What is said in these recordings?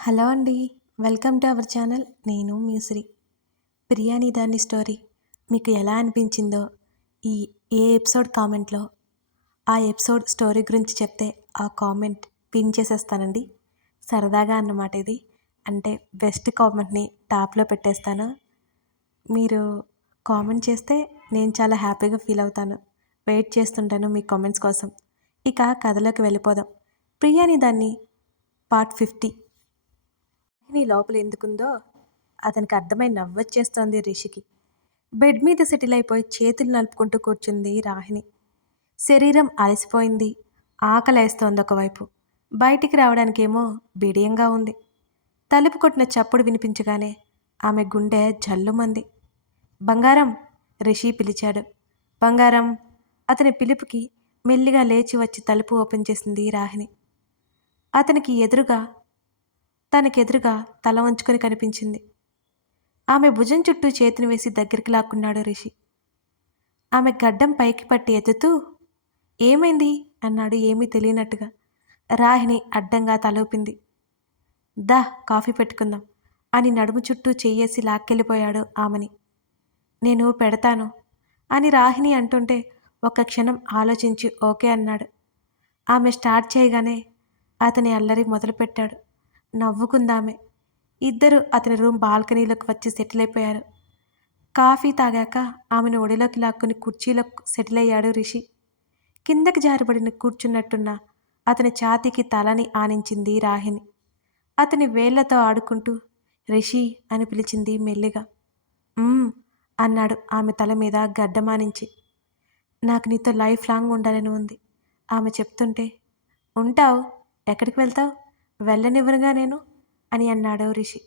Hello అండి. Welcome to our channel. నేను మ్యూసిరి. బిర్యానీ దాని స్టోరీ మీకు ఎలా అనిపించిందో ఈ ఎపిసోడ్ కామెంట్లో ఆ ఎపిసోడ్ స్టోరీ గురించి చెప్తే ఆ కామెంట్ పిన్ చేసేస్తానండి. సరదాగా అన్నమాట ఇది. అంటే బెస్ట్ కామెంట్ని టాప్లో పెట్టేస్తాను. మీరు కామెంట్ చేస్తే నేను చాలా హ్యాపీగా ఫీల్ అవుతాను. వెయిట్ చేస్తుంటాను మీ కామెంట్స్ కోసం. ఇక కథలోకి వెళ్ళిపోదాం. బిర్యానీ దాన్ని పార్ట్ 50. నీ లోపల ఎందుకుందో అతనికి అర్థమై నవ్వొచ్చేస్తోంది రిషికి. బెడ్ మీద సెటిల్ అయిపోయి చేతులు నలుపుకుంటూ కూర్చుంది రాహిణి. శరీరం అలసిపోయింది. ఆకలేస్తోంది ఒకవైపు. బయటికి రావడానికేమో బిడియంగా ఉంది. తలుపు కొట్టిన చప్పుడు వినిపించగానే ఆమె గుండె జల్లుమంది. బంగారం! రిషి పిలిచాడు. బంగారం! అతని పిలుపుకి మెల్లిగా లేచి వచ్చి తలుపు ఓపెన్ చేసింది రాహిణి. తనకెదురుగా తల వంచుకొని కనిపించింది. ఆమె భుజం చుట్టూ చేతిని వేసి దగ్గరికి లాక్కున్నాడు రిషి. ఆమె గడ్డం పైకి పట్టి ఎత్తుతూ ఏమైంది అన్నాడు ఏమీ తెలియనట్టుగా. రాహిణి అడ్డంగా తలూపింది. దా కాఫీ పెట్టుకుందాం అని నడుము చుట్టూ చెయ్యేసి లాక్కెళ్ళిపోయాడు ఆమెని. నేను పెడతాను అని రాహిణి అంటుంటే ఒక్క క్షణం ఆలోచించి ఓకే అన్నాడు. ఆమె స్టార్ట్ చేయగానే అతని అల్లరి మొదలుపెట్టాడు. నవ్వుకుందామె. ఇద్దరు అతని రూమ్ బాల్కనీలోకి వచ్చి సెటిల్ అయిపోయారు. కాఫీ తాగాక ఆమెను ఒడిలోకి లాక్కుని కుర్చీలో సెటిల్ అయ్యాడు రిషి. కిందకి జారిపడిన కూర్చున్నట్టున్న అతని ఛాతీకి తలని ఆనించింది రాహిణి. అతని వేళ్లతో ఆడుకుంటూ రిషి అని పిలిచింది మెల్లిగా. అన్నాడు ఆమె తల మీద గడ్డమానించి. నాకు నీతో లైఫ్ లాంగ్ ఉండాలని ఉంది ఆమె చెప్తుంటే. ఉంటావు? ఎక్కడికి వెళ్తావు? వెళ్ళనివ్వనుగా నేను అని అన్నాడు రిషి.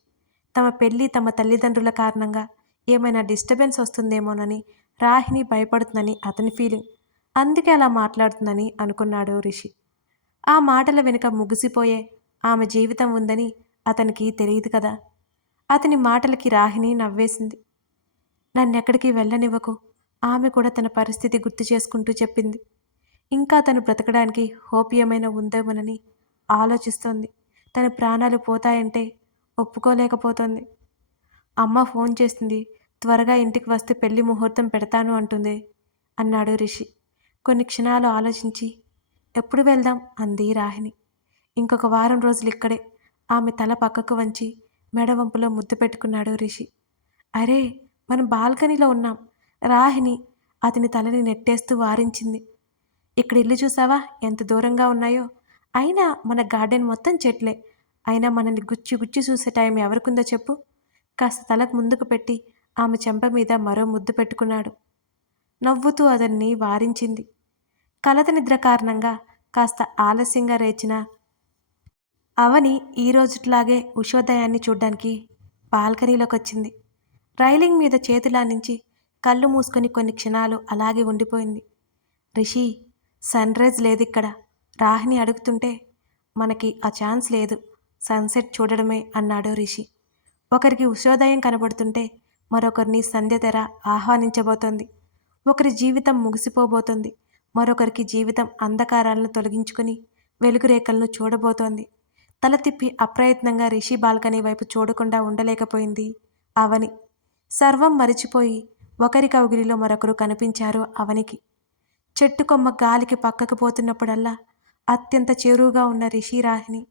తమ పెళ్ళి తమ తల్లిదండ్రుల కారణంగా ఏమైనా డిస్టర్బెన్స్ వస్తుందేమోనని రాహిణి భయపడుతుందని అతని ఫీలింగ్. అందుకే అలా మాట్లాడుతుందని అనుకున్నాడు రిషి. ఆ మాటల వెనుక ముగిసిపోయే ఆమె జీవితం ఉందని అతనికి తెలియదు కదా. అతని మాటలకి రాహిణి నవ్వేసింది. నన్నెక్కడికి వెళ్ళనివ్వకు ఆమె కూడా తన పరిస్థితి గుర్తు చేసుకుంటూ చెప్పింది. ఇంకా తను బ్రతకడానికి హోప్ ఏమైనా ఉందేమోనని ఆలోచిస్తోంది. తన ప్రాణాలు పోతాయంటే ఒప్పుకోలేకపోతోంది. అమ్మ ఫోన్ చేస్తుంది. త్వరగా ఇంటికి వస్తే పెళ్లి ముహూర్తం పెడతాను అంటుంది అన్నాడు రిషి. కొన్ని క్షణాలు ఆలోచించి ఎప్పుడు వెళ్దాం అంది రాహిణి. ఇంకొక వారం రోజులు ఇక్కడే. ఆమె తల పక్కకు వంచి మెడవంపులో ముద్దు పెట్టుకున్నాడు రిషి. అరే మనం బాల్కనీలో ఉన్నాం. రాహిణి అతని తలని నెట్టేస్తూ వారించింది. ఇక్కడ ఇల్లు చూసావా ఎంత దూరంగా ఉన్నాయో. అయినా మన గార్డెన్ మొత్తం చెట్లే. అయినా మనల్ని గుచ్చి గుచ్చి చూసే టైం ఎవరికుందో చెప్పు. కాస్త తలకు ముందుకు పెట్టి ఆమె చెంప మీద మరో ముద్దు పెట్టుకున్నాడు. నవ్వుతూ అతన్ని వారించింది. కలత నిద్ర కారణంగా కాస్త ఆలస్యంగా రేచిన అవని ఈ రోజుట్లాగే ఉషోదయాన్ని చూడ్డానికి బాల్కనీలోకి వచ్చింది. రైలింగ్ మీద చేతులానించి కళ్ళు మూసుకొని కొన్ని క్షణాలు అలాగే ఉండిపోయింది. రిషి, సన్ రైజ్ లేదిక్కడ రాహిణి అడుగుతుంటే. మనకి ఆ ఛాన్స్ లేదు. సన్సెట్ చూడడమే అన్నాడు రిషి. ఒకరికి ఉషోదయం కనబడుతుంటే మరొకరిని సంధ్యతెర ఆహ్వానించబోతోంది. ఒకరి జీవితం ముగిసిపోబోతోంది. మరొకరికి జీవితం అంధకారాలను తొలగించుకుని వెలుగురేఖలను చూడబోతోంది. తల తిప్పి అప్రయత్నంగా రిషి బాల్కనీ వైపు చూడకుండా ఉండలేకపోయింది అవని. సర్వం మరిచిపోయి ఒకరి కౌగిలిలో మరొకరు కనిపించారు అవనికి. చెట్టు కొమ్మ గాలికి పక్కకు పోతున్నప్పుడల్లా అత్యంత చేరువుగా ఉన్న రిషి రాహిణి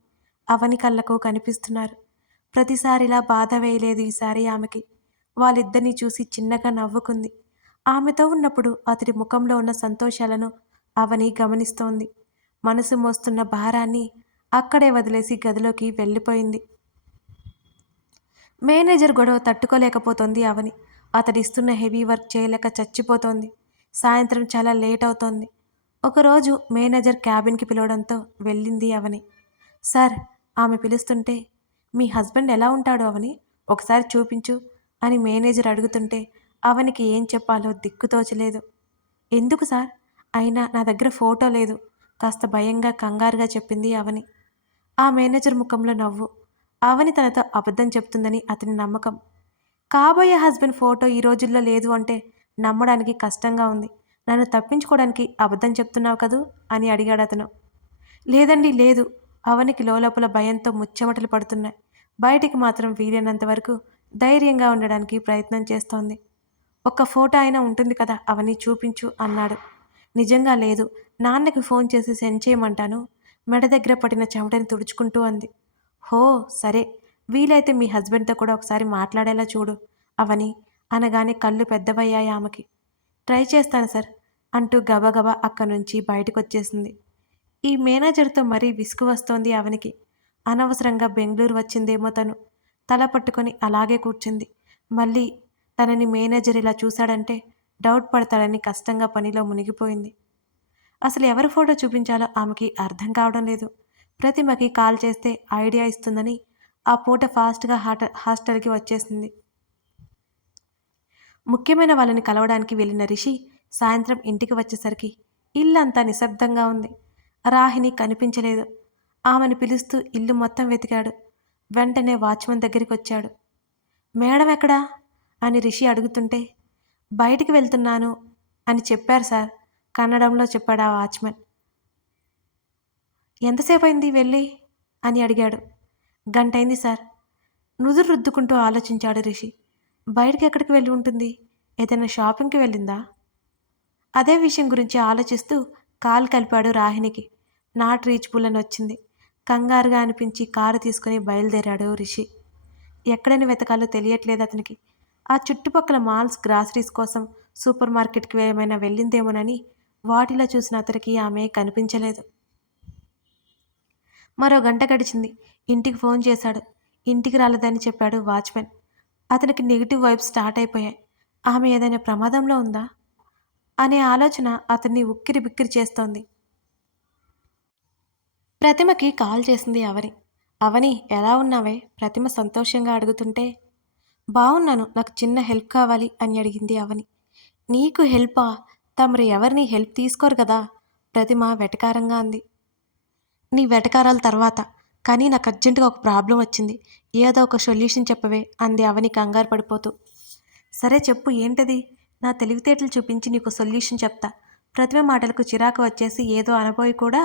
అవని కళ్ళకు కనిపిస్తున్నారు. ప్రతిసారిలా బాధ వేయలేదు ఈసారి ఆమెకి. వాళ్ళిద్దరినీ చూసి చిన్నగా నవ్వుకుంది. ఆమెతో ఉన్నప్పుడు అతడి ముఖంలో ఉన్న సంతోషాలను అవని గమనిస్తోంది. మనసు మోస్తున్న భారాన్ని అక్కడే వదిలేసి గదిలోకి వెళ్ళిపోయింది. మేనేజర్ గొడవ తట్టుకోలేకపోతోంది అవని. అతడిస్తున్న హెవీ వర్క్ చేయలేక చచ్చిపోతోంది. సాయంత్రం చాలా లేట్ అవుతోంది. ఒకరోజు మేనేజర్ క్యాబిన్కి పిలవడంతో వెళ్ళింది అవని. సార్, ఆమె పిలుస్తుంటే మీ హస్బెండ్ ఎలా ఉంటాడో అవని ఒకసారి చూపించు అని మేనేజర్ అడుగుతుంటే అవనికి ఏం చెప్పాలో దిక్కుతోచలేదు. ఎందుకు సార్? అయినా నా దగ్గర ఫోటో లేదు కాస్త భయంగా కంగారుగా చెప్పింది అవని. ఆ మేనేజర్ ముఖంలో నవ్వు. అవని తనతో అబద్ధం చెప్తుందని అతని నమ్మకం. కాబోయే హస్బెండ్ ఫోటో ఈ రోజుల్లో లేదు అంటే నమ్మడానికి కష్టంగా ఉంది. నన్ను తప్పించుకోవడానికి అబద్ధం చెప్తున్నావు కదూ అని అడిగాడు అతను. లేదండి లేదు. అవనికి లోలోపల భయంతో ముచ్చెమటలు పడుతున్నాయి. బయటికి మాత్రం వీలైనంత వరకు ధైర్యంగా ఉండడానికి ప్రయత్నం చేస్తోంది. ఒక్క ఫోటో అయినా ఉంటుంది కదా అవన్నీ చూపించు అన్నాడు. నిజంగా లేదు. నాన్నకి ఫోన్ చేసి సెండ్ చేయమంటాను. మెడ దగ్గర పడిన చెమటని తుడుచుకుంటూ అంది. హో సరే, వీలైతే మీ హస్బెండ్తో కూడా ఒకసారి మాట్లాడేలా చూడు అవని అనగానే కళ్ళు పెద్దవయ్యాయి ఆమెకి. ట్రై చేస్తాను సార్ అంటూ గబగబా అక్కడి నుంచి బయటకొచ్చేసింది. ఈ మేనేజర్తో మరీ విసుగు వస్తోంది అవనికి. అనవసరంగా బెంగళూరు వచ్చిందేమో తను. తల పట్టుకొని అలాగే కూర్చుంది. మళ్ళీ తనని మేనేజర్ ఇలా చూశాడంటే డౌట్ పడతాడని కష్టంగా పనిలో మునిగిపోయింది. అసలు ఎవరి ఫోటో చూపించాలో ఆమెకి అర్థం కావడం లేదు. ప్రతిమకి కాల్ చేస్తే ఐడియా ఇస్తుందని ఆ పూట ఫాస్ట్గా హాస్టల్కి వచ్చేసింది. ముఖ్యమైన వాళ్ళని కలవడానికి వెళ్ళిన రిషి సాయంత్రం ఇంటికి వచ్చేసరికి ఇల్లంతా నిశ్శబ్దంగా ఉంది. రాహిని కనిపించలేదు. ఆమెను పిలుస్తూ ఇల్లు మొత్తం వెతికాడు. వెంటనే వాచ్మన్ దగ్గరికి వచ్చాడు. మేడం ఎక్కడా అని రిషి అడుగుతుంటే బయటికి వెళ్తున్నాను అని చెప్పారు సార్ కన్నడంలో చెప్పాడు ఆ వాచ్మెన్. ఎంతసేపు అయింది వెళ్ళి అని అడిగాడు. గంటైంది సార్. నుదురు రుద్దుకుంటూ ఆలోచించాడు రిషి. బయటికి ఎక్కడికి వెళ్ళి ఉంటుంది? ఏదైనా షాపింగ్కి వెళ్ళిందా? అదే విషయం గురించి ఆలోచిస్తూ కాల్ కలిపాడు రాహినికి. నాట్ రీచబుల్ అని వచ్చింది. కంగారుగా అనిపించి కారు తీసుకుని బయలుదేరాడు రిషి. ఎక్కడని వెతకాలో తెలియట్లేదు అతనికి. ఆ చుట్టుపక్కల మాల్స్, గ్రాసరీస్ కోసం సూపర్ మార్కెట్కి ఏమైనా వెళ్ళిందేమోనని వాటిలో చూసిన అతనికి ఆమె కనిపించలేదు. మరో గంట గడిచింది. ఇంటికి ఫోన్ చేశాడు. ఇంటికి రాలేదని చెప్పాడు వాచ్మెన్. అతనికి నెగిటివ్ వైబ్స్ స్టార్ట్ అయిపోయాయి. ఆమె ఏదైనా ప్రమాదంలో ఉందా అనే ఆలోచన అతన్ని ఉక్కిరి బిక్కిరి చేస్తోంది. ప్రతిమకి కాల్ చేసింది అవని. అవని ఎలా ఉన్నావే? ప్రతిమ సంతోషంగా అడుగుతుంటే బావున్నాను, నాకు చిన్న హెల్ప్ కావాలి అని అడిగింది అవని. నీకు హెల్పా? తమరు ఎవరిని హెల్ప్ తీసుకోరు కదా? ప్రతిమ వెటకారంగా అంది. నీ వెటకారాల తర్వాత, కానీ నాకు అర్జెంటుగా ఒక ప్రాబ్లం వచ్చింది. ఏదో ఒక సొల్యూషన్ చెప్పవే అంది అవని కంగారు పడిపోతూ. సరే చెప్పు, ఏంటది? నా తెలివితేటలు చూపించి నీకు సొల్యూషన్ చెప్తా. ప్రతిమ మాటలకు చిరాకు వచ్చేసి ఏదో అనబోయి కూడా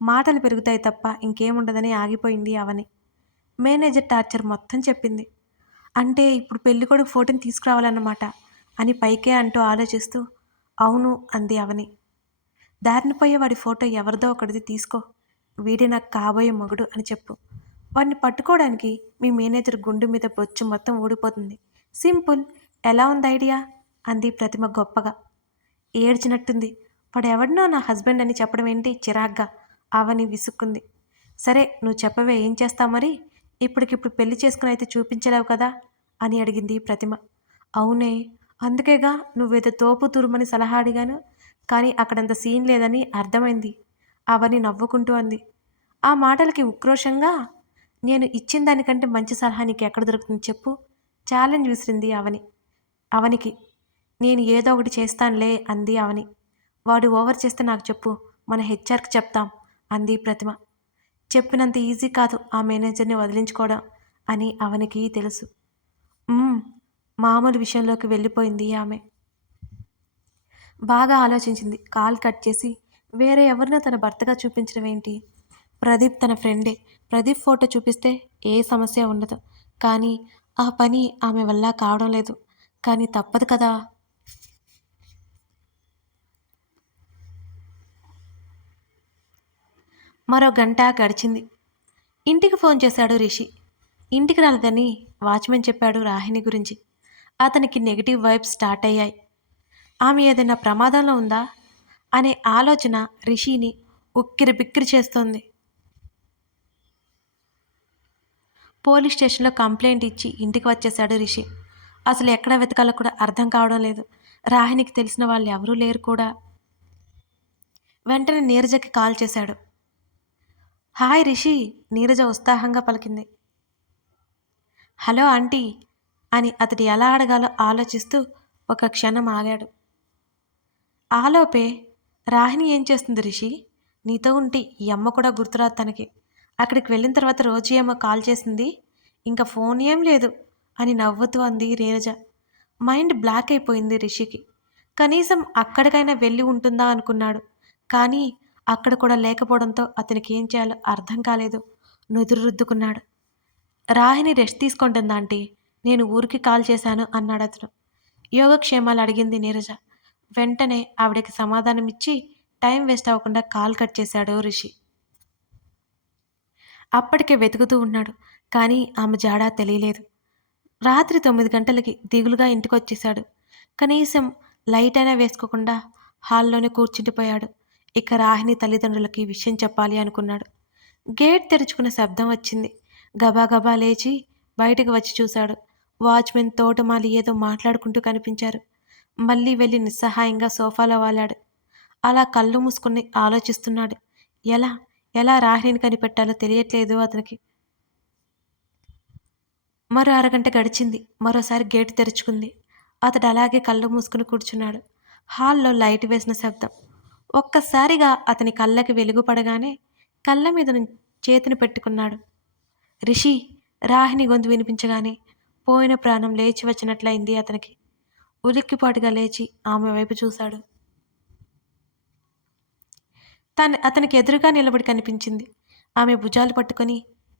మాటలు పెరుగుతాయి తప్ప ఇంకేముండదని ఆగిపోయింది అవని. మేనేజర్ టార్చర్ మొత్తం చెప్పింది. అంటే ఇప్పుడు పెళ్ళికొడుకు ఫోటోని తీసుకురావాలన్నమాట అని పైకే అంటూ ఆలోచిస్తూ అవును అంది అవని. దారిన పోయే వాడి ఫోటో ఎవరిదో ఒకటిది తీసుకో. వీడే నాకు కాబోయే మొగుడు అని చెప్పు. వాడిని పట్టుకోవడానికి మీ మేనేజర్ గుండు మీద బొచ్చు మొత్తం ఊడిపోతుంది. సింపుల్. ఎలా ఉంది ఐడియా అంది ప్రతిమ గొప్పగా. ఏడ్చినట్టుంది. వాడెవడినో నా హస్బెండ్ అని చెప్పడం ఏంటి చిరాగ్గా అవని విసుక్కుంది. సరే నువ్వు చెప్పవే, ఏం చేస్తావు మరి? ఇప్పటికిప్పుడు పెళ్లి చేసుకుని అయితే చూపించలేవు కదా అని అడిగింది ప్రతిమ. అవునే, అందుకేగా నువ్వేదో తోపు తురుమని సలహా అడిగాను. కానీ అక్కడంత సీన్ లేదని అర్థమైంది అవని నవ్వుకుంటూ అంది. ఆ మాటలకి ఉక్రోషంగా నేను ఇచ్చిన దానికంటే మంచి సలహా నీకు ఎక్కడ దొరుకుతుంది చెప్పు ఛాలెంజ్ విసిరింది అవనికి. నేను ఏదో ఒకటి చేస్తానులే అంది అవని. వాడు ఓవర్ చేస్తే నాకు చెప్పు, మన హెచ్ఆర్కి చెప్తాం అంది ప్రతిమ. చెప్పినంత ఈజీ కాదు ఆ మేనేజర్ని వదిలించుకోవడం అని అవనికి తెలుసు. మామూలు విషయంలోకి వెళ్ళిపోయింది ఆమె. బాగా ఆలోచించింది. కాల్ కట్ చేసి వేరే ఎవరినో తన భర్తగా చూపించడం ఏంటి? ప్రదీప్ తన ఫ్రెండే. ప్రదీప్ ఫోటో చూపిస్తే ఏ సమస్య ఉండదు. కానీ ఆ పని ఆమె వల్ల కావడం లేదు. కానీ తప్పదు కదా. మరో గంట గడిచింది. ఇంటికి ఫోన్ చేశాడు రిషి. ఇంటికి రాలేదని వాచ్మెన్ చెప్పాడు రాహిణి గురించి. అతనికి నెగిటివ్ వైబ్స్ స్టార్ట్ అయ్యాయి. ఆమె ఏదైనా ప్రమాదంలో ఉందా అనే ఆలోచన రిషిని ఉక్కిరి బిక్కిరి చేస్తోంది. పోలీస్ స్టేషన్లో కంప్లైంట్ ఇచ్చి ఇంటికి వచ్చేశాడు రిషి. అసలు ఎక్కడ వెతకాలో కూడా అర్థం కావడం లేదు. రాహిణికి తెలిసిన వాళ్ళు ఎవరూ లేరు కూడా. వెంటనే నీరజకి కాల్ చేశాడు. హాయ్ రిషి, నీరజ ఉత్సాహంగా పలికింది. హలో ఆంటీ అని అతడు ఎలా అడగాలో ఆలోచిస్తూ ఒక క్షణం ఆగాడు. ఆలోపే రాహిణి ఏం చేస్తుంది రిషి? నీతో ఉంటే ఈ అమ్మ కూడా గుర్తురాదు తనకి. అక్కడికి వెళ్ళిన తర్వాత రోజు ఏమో కాల్ చేసింది, ఇంకా ఫోన్ ఏం లేదు అని నవ్వుతూ అంది నీరజ. మైండ్ బ్లాక్ అయిపోయింది రిషికి. కనీసం అక్కడికైనా వెళ్ళి ఉంటుందా అనుకున్నాడు. కానీ అక్కడ కూడా లేకపోవడంతో అతనికి ఏం చేయాలో అర్థం కాలేదు. నుదురు రుద్దుకున్నాడు. Rahini rest తీసుకుంటుందా aunty? నేను ఊరికి కాల్ చేశాను అన్నాడతను. యోగక్షేమాలు అడిగింది నీరజ. వెంటనే ఆవిడకి సమాధానమిచ్చి టైం వేస్ట్ అవ్వకుండా కాల్ కట్ చేశాడు రిషి. అప్పటికే వెతుకుతూ ఉన్నాడు. కానీ ఆమె జాడ తెలియలేదు. రాత్రి 9 గంటలకి దిగులుగా ఇంటికొచ్చేశాడు. కనీసం లైట్ అయినా వేసుకోకుండా హాల్లోనే కూర్చుండిపోయాడు. ఇక రాహిని తల్లిదండ్రులకి విషయం చెప్పాలి అనుకున్నాడు. గేట్ తెరుచుకున్న శబ్దం వచ్చింది. గబాగబా లేచి బయటకు వచ్చి చూశాడు. వాచ్మెన్, తోటమాలి ఏదో మాట్లాడుకుంటూ కనిపించారు. మళ్ళీ వెళ్ళి నిస్సహాయంగా సోఫాలో వాలాడు. అలా కళ్ళు మూసుకుని ఆలోచిస్తున్నాడు. ఎలా ఎలా రాహిణిని కనిపెట్టాలో తెలియట్లేదు అతనికి. మరో అరగంట గడిచింది. మరోసారి గేటు తెరుచుకుంది. అతడు అలాగే కళ్ళు మూసుకుని కూర్చున్నాడు. హాల్లో లైట్ వేసిన శబ్దం. ఒక్కసారిగా అతని కళ్ళకి వెలుగు పడగానే కళ్ళ మీద చేతిని పెట్టుకున్నాడు. రిషి! రాహిణి గొంతు వినిపించగానే పోయిన ప్రాణం లేచి వచ్చినట్లయింది అతనికి. ఉలిక్కిపాటుగా లేచి ఆమె వైపు చూశాడు. అతనికి ఎదురుగా నిలబడి కనిపించింది. ఆమె భుజాలు పట్టుకొని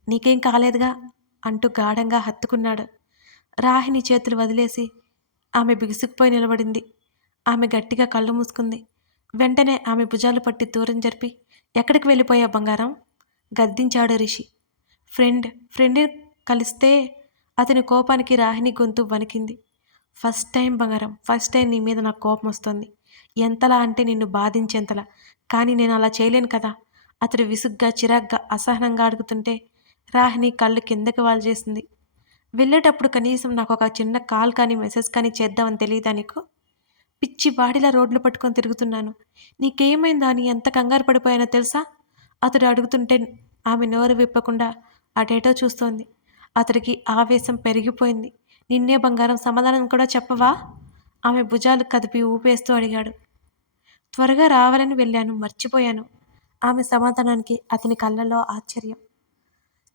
నీకేం కాలేదుగా అంటూ గాఢంగా హత్తుకున్నాడు. రాహిణి చేతులు వదిలేసి ఆమె బిగుసుకుపోయి నిలబడింది. ఆమె గట్టిగా కళ్ళు మూసుకుంది. వెంటనే ఆమె భుజాలు పట్టి దూరం జరిపి ఎక్కడికి వెళ్ళిపోయా బంగారం? గద్దించాడు రిషి. ఫ్రెండ్ని కలిస్తే అతని కోపానికి రాహిణి గొంతు వణికింది. ఫస్ట్ టైం బంగారం, ఫస్ట్ టైం నీ మీద నాకు కోపం వస్తుంది. ఎంతలా అంటే నిన్ను బాధించేంతలా. కానీ నేను అలా చేయలేను కదా. అతడు విసుగ్గా, చిరాగ్గా, అసహనంగా అడుగుతుంటే రాహిణి కళ్ళు కిందకి వాల్చేసింది. వెళ్ళేటప్పుడు కనీసం నాకు ఒక చిన్న కాల్ కానీ మెసేజ్ కానీ చేద్దామని తెలియదా నీకు? పిచ్చి బాడిలా రోడ్లు పట్టుకొని తిరుగుతున్నాను. నీకేమైందో అని ఎంత కంగారు పడిపోయానో తెలుసా? అతడు అడుగుతుంటే ఆమె నోరు విప్పకుండా అటేటో చూస్తోంది. అతడికి ఆవేశం పెరిగిపోయింది. నిన్నే బంగారం, సమాధానం కూడా చెప్పవా? ఆమె భుజాలు కదిపి ఊపేస్తూ అడిగాడు. త్వరగా రావాలని వెళ్ళాను, మర్చిపోయాను. ఆమె సమాధానానికి అతని కళ్ళల్లో ఆశ్చర్యం.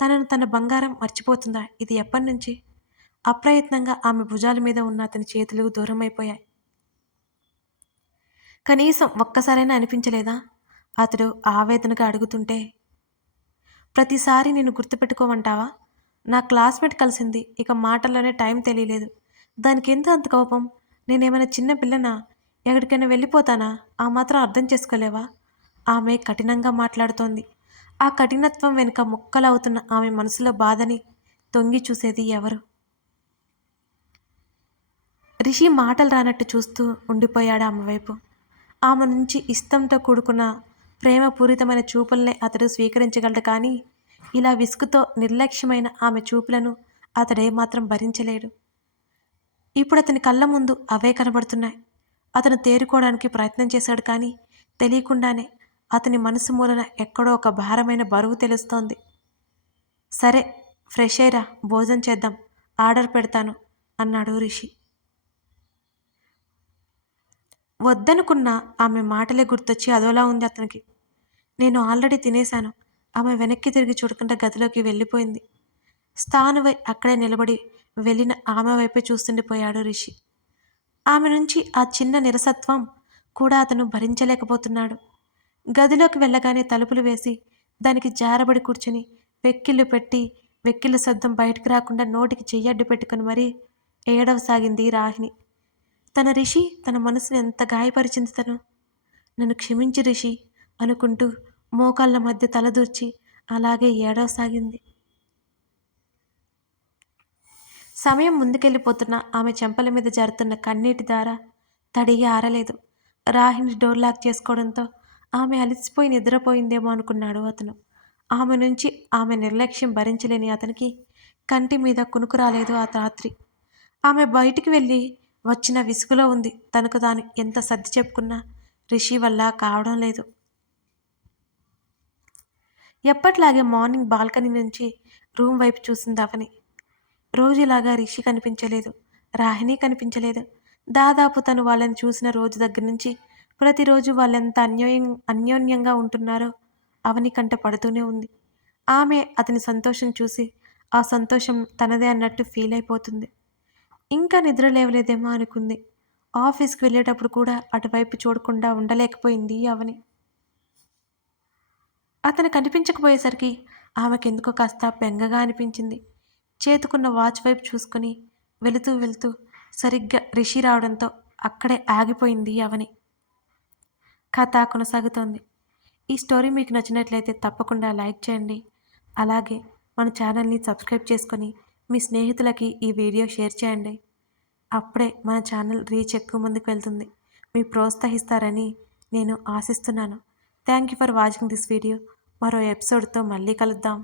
తనను తన బంగారం మర్చిపోతుందా? ఇది ఎప్పటినుంచి? అప్రయత్నంగా ఆమె భుజాల మీద ఉన్న అతని చేతులు దూరమైపోయాయి. కనీసం ఒక్కసారైనా అనిపించలేదా? అతడు ఆవేదనగా అడుగుతుంటే. ప్రతిసారి నిన్ను గుర్తుపెట్టుకోమంటావా? నా క్లాస్మేట్ కలిసింది. ఇక మాటల్లోనే టైం తెలియలేదు. దానికి ఎందుకు అంత కోపం? నేనేమైనా చిన్న పిల్లనా? ఎక్కడికైనా వెళ్ళిపోతానా? ఆ మాత్రం అర్థం చేసుకోలేవా? ఆమె కఠినంగా మాట్లాడుతోంది. ఆ కఠినత్వం వెనుక ముక్కలవుతున్న ఆమె మనసులో బాధని తొంగి చూసేది ఎవరు? రిషి మాటలు రానట్టు చూస్తూ ఉండిపోయాడు ఆమె వైపు. ఆమె నుంచి ఇష్టంతో కూడుకున్న ప్రేమపూరితమైన చూపులనే అతడు స్వీకరించగలడు. కానీ ఇలా విసుగుతో నిర్లక్ష్యమైన ఆమె చూపులను అతడేమాత్రం భరించలేడు. ఇప్పుడు అతని కళ్ళ ముందు అవే కనబడుతున్నాయి. అతను తేరుకోవడానికి ప్రయత్నం చేశాడు. కానీ తెలియకుండానే అతని మనసు మూలన ఎక్కడో ఒక భారమైన బరువు తెలుస్తోంది. సరే, ఫ్రెష్ అయ్యిరా, భోజనం చేద్దాం, ఆర్డర్ పెడతాను అన్నాడు రిషి. వద్దనుకున్న ఆమె మాటలే గుర్తొచ్చి అదోలా ఉంది అతనికి. నేను ఆల్రెడీ తినేశాను. ఆమె వెనక్కి తిరిగి చూడకుండా గదిలోకి వెళ్ళిపోయింది. స్థానువై అక్కడే నిలబడి వెళ్ళిన ఆమె వైపే చూస్తుండిపోయాడు రిషి. ఆమె నుంచి ఆ చిన్న నిరసత్వం కూడా అతను భరించలేకపోతున్నాడు. గదిలోకి వెళ్ళగానే తలుపులు వేసి దానికి జారబడి కూర్చొని వెక్కిళ్ళు పెట్టి వెక్కిళ్ళ శబ్దం బయటకు రాకుండా నోటికి చెయ్యడ్డు పెట్టుకుని మరీ ఏడవసాగింది రాహిణి. తన రిషి తన మనసుని ఎంత గాయపరిచింది తను. నన్ను క్షమించి రిషి అనుకుంటూ మోకాళ్ళ మధ్య తలదూర్చి అలాగే ఏడవసాగింది. సమయం ముందుకెళ్ళిపోతున్న ఆమె చెంపల మీద జారుతున్న కన్నీటి దార తడిగా ఆరలేదు. రాహిణి డోర్ లాక్ చేసుకోవడంతో ఆమె అలసిపోయి నిద్రపోయిందేమో అనుకున్నాడు అతను. ఆమె నుంచి ఆమె నిర్లక్ష్యం భరించలేని అతనికి కంటి మీద కునుకు రాలేదు ఆ రాత్రి. ఆమె బయటికి వెళ్ళి వచ్చిన విసుగులో ఉంది. తనకు తాను ఎంత సర్ది చెప్పుకున్నా రిషి వల్ల కావడం లేదు. ఎప్పట్లాగే మార్నింగ్ బాల్కనీ నుంచి రూమ్ వైపు చూసింది అవని. రోజులాగా రిషి కనిపించలేదు, రాహిణి కనిపించలేదు. దాదాపు తను వాళ్ళని చూసిన రోజు దగ్గర నుంచి ప్రతిరోజు వాళ్ళెంత అన్యోన్యంగా ఉంటున్నారో అవని కంట పడుతూనే ఉంది. ఆమె అతని సంతోషం చూసి ఆ సంతోషం తనదే అన్నట్టు ఫీల్ అయిపోతుంది. ఇంకా నిద్ర లేవలేదేమో అనుకుంది. ఆఫీస్కి వెళ్ళేటప్పుడు కూడా అటువైపు చూడకుండా ఉండలేకపోయింది అవని. అతను కనిపించకపోయేసరికి ఆమెకెందుకో కాస్త బెంగగా అనిపించింది. చేతుకున్న వాచ్ వైపు చూసుకుని వెళుతూ వెళుతూ సరిగ్గా రిషి రావడంతో అక్కడే ఆగిపోయింది అవని. కథ కొనసాగుతోంది. ఈ స్టోరీ మీకు నచ్చినట్లయితే తప్పకుండా లైక్ చేయండి. అలాగే మన ఛానల్ని సబ్స్క్రైబ్ చేసుకొని మీ స్నేహితులకి ఈ వీడియో షేర్ చేయండి. అప్పుడే మన ఛానల్ రీచ్ ఎక్కువ మందికి వెళ్తుంది. మీరు ప్రోత్సహిస్తారని నేను ఆశిస్తున్నాను. Thank you for watching this video. మరో ఎపిసోడ్తో మళ్ళీ కలుద్దాం.